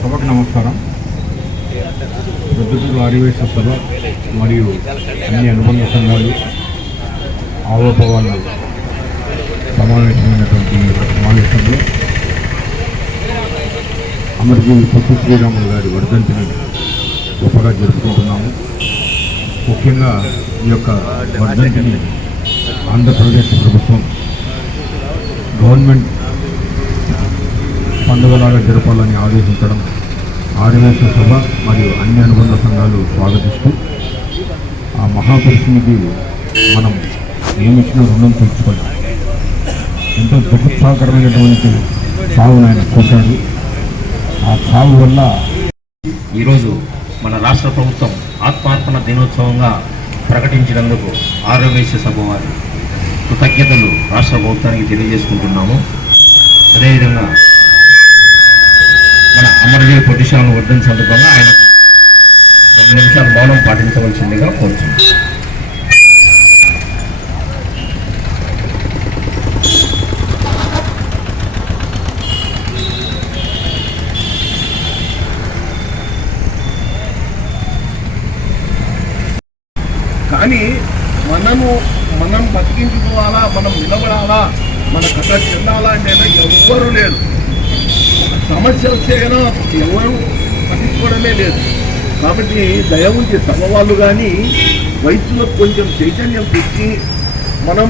సభకు నమస్కారం. ప్రొద్దుటూరు ఆదివేశ సభ మరియు అన్ని అనుబంధ సంఘాలు ఆవోపవాళ్ళు సమావేశమైనటువంటి సమావేశంలో అమరజీవి పొత్తు శ్రీరాములు గారి వర్ధంతిని గొప్పగా జరుపుకుంటున్నాము. ముఖ్యంగా ఈ యొక్క వర్ధంతిని ఆంధ్రప్రదేశ్ ప్రభుత్వం గవర్నమెంట్ పండుగలాగా జరపాలని ఆదేశించడం ఆదివేశ సభ మరియు అన్ని అనుబంధ సంఘాలు స్వాగతిస్తూ ఆ మహాపురుషునికి మనం నియమించిన రుణం తీర్చుకోవాలి ఎంతో దుఃఖోత్సాహకరమైనటువంటి సాగును ఆయన కోశాడు. ఆ సాగు వల్ల ఈరోజు మన రాష్ట్ర ప్రభుత్వం ఆత్మార్పణ దినోత్సవంగా ప్రకటించినందుకు ఆరోగ్య సభ వారి కృతజ్ఞతలు రాష్ట్ర ప్రభుత్వానికి తెలియజేసుకుంటున్నాము. అదేవిధంగా అమరజీవి పొట్టిశాలను వర్ధన సందర్భంగా ఆయనకు రెండు నిమిషాలు మౌనం పాటించవలసిందిగా కోరుతున్నాను కానీ మనము మనం బతికించుకోవాలా మనం నిలబడాలా మన కథ చెందాలా అంటే ఎవ్వరూ లేరు. సమస్య వస్తే వచ్చేనా ఎవరు పట్టించుకోవడమే లేదు కాబట్టి దయ ఉంచి సభ వాళ్ళు కానీ వైద్యులకు కొంచెం చైతన్యం తెచ్చి మనం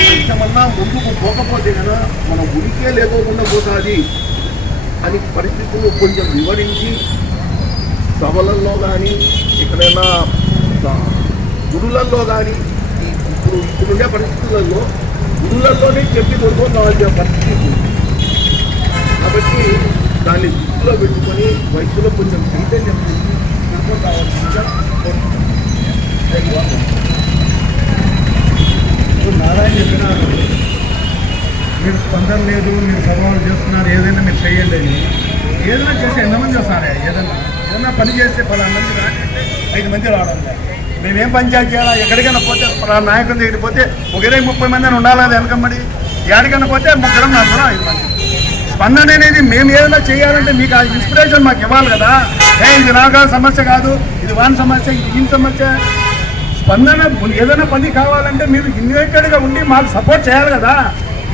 కొంచెమన్నా ముందుకు పోకపోతే కదా మన ఉనికే లేకోకుండా పోతుంది అని పరిస్థితులు కొంచెం వివరించి సభలలో కానీ ఎక్కడైనా ఆ, కానీ ఇప్పుడు ఇప్పుడుండే పరిస్థితులలో గుడులలోనే చెప్పి కొనుక్కోవాల్సిన పరిస్థితి దాన్ని దృష్టిలో పెట్టుకొని వయసులో కొంచెం చైతన్యం చేసి కొనుక్కొని రావాల్సిందిగా ఇప్పుడు నారాయణ చెప్పినారు మీరు స్పందన లేదు మీరు సర్వాలు చేస్తున్నారు ఏదైనా మీరు చేయండి అని. ఏదైనా చేస్తే ఎంతమంది చేస్తారా? ఏదైనా. ఏదైనా పని చేస్తే పలానా మంది రాకంటే ఐదు మంది రావడం లేదు. మేమేం పంచాయతీ చేయాలా? ఎక్కడికైనా పోతే పలానా నాయకుల దగ్గరికి పోతే ఒకరే ముప్పై మంది అని ఉండాలి? అది వెనకమ్మడి. ఎక్కడికైనా పోతే ముగ్గురం నలుగురం ఐదు మంది. స్పందన అనేది మేము ఏదైనా చేయాలంటే మీకు ఆ ఇన్స్పిరేషన్ మాకు ఇవ్వాలి కదా. ఏ ఇది నాగా సమస్య కాదు. ఇది వాన్ సమస్య ఇది ఈ సమస్య. స్పందన ఏదైనా పని కావాలంటే మీరు ఇన్వైటెడ్గా ఉండి మాకు సపోర్ట్ చేయాలి కదా.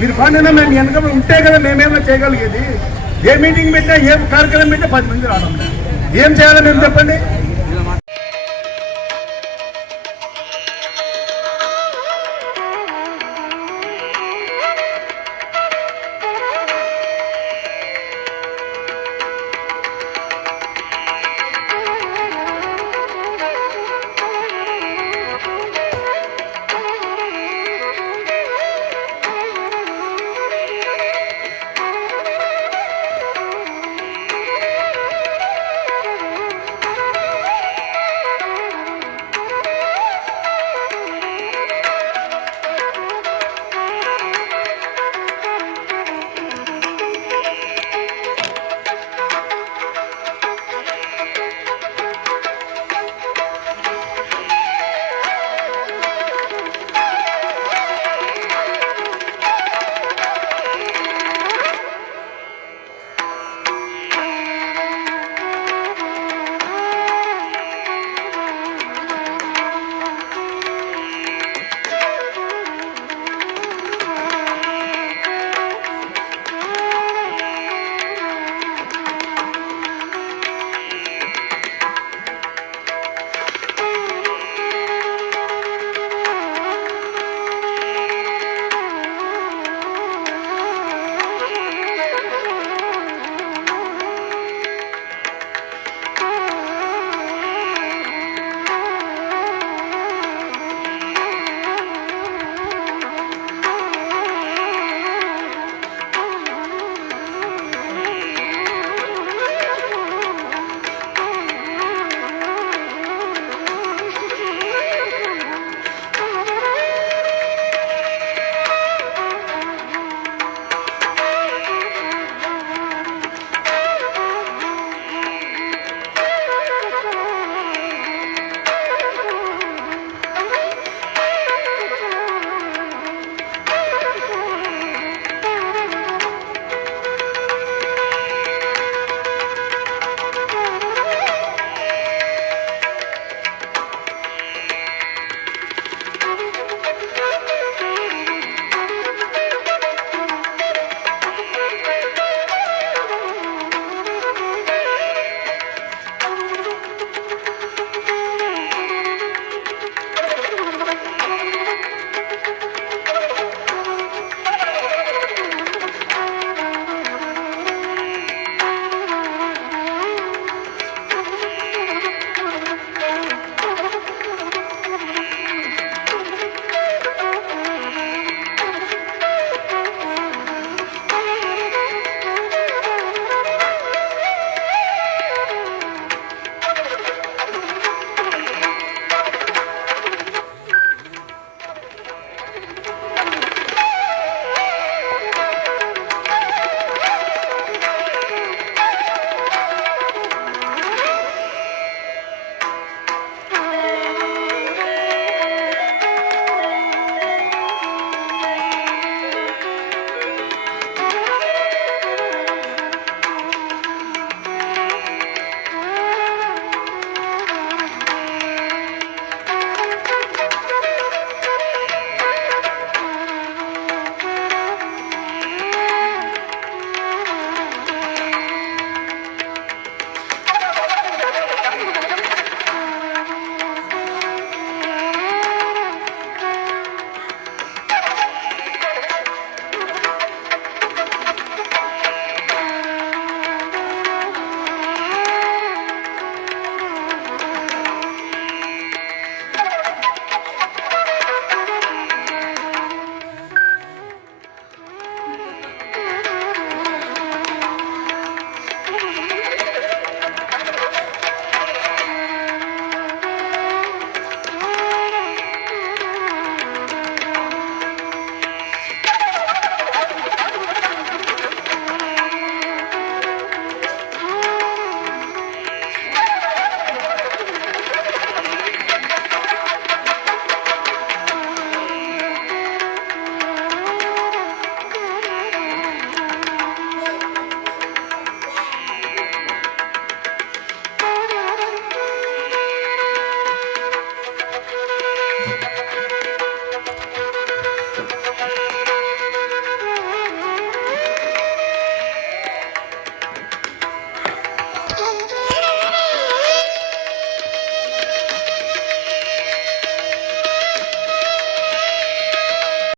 మీరు పనినా మేము వెనక ఉంటే కదా మేమేమో చేయగలిగేది? ఏ మీటింగ్ పెట్టినా ఏ కార్యక్రమం పెట్టినా పది మంది రావడం ఏం చేయాలి మేము చెప్పండి.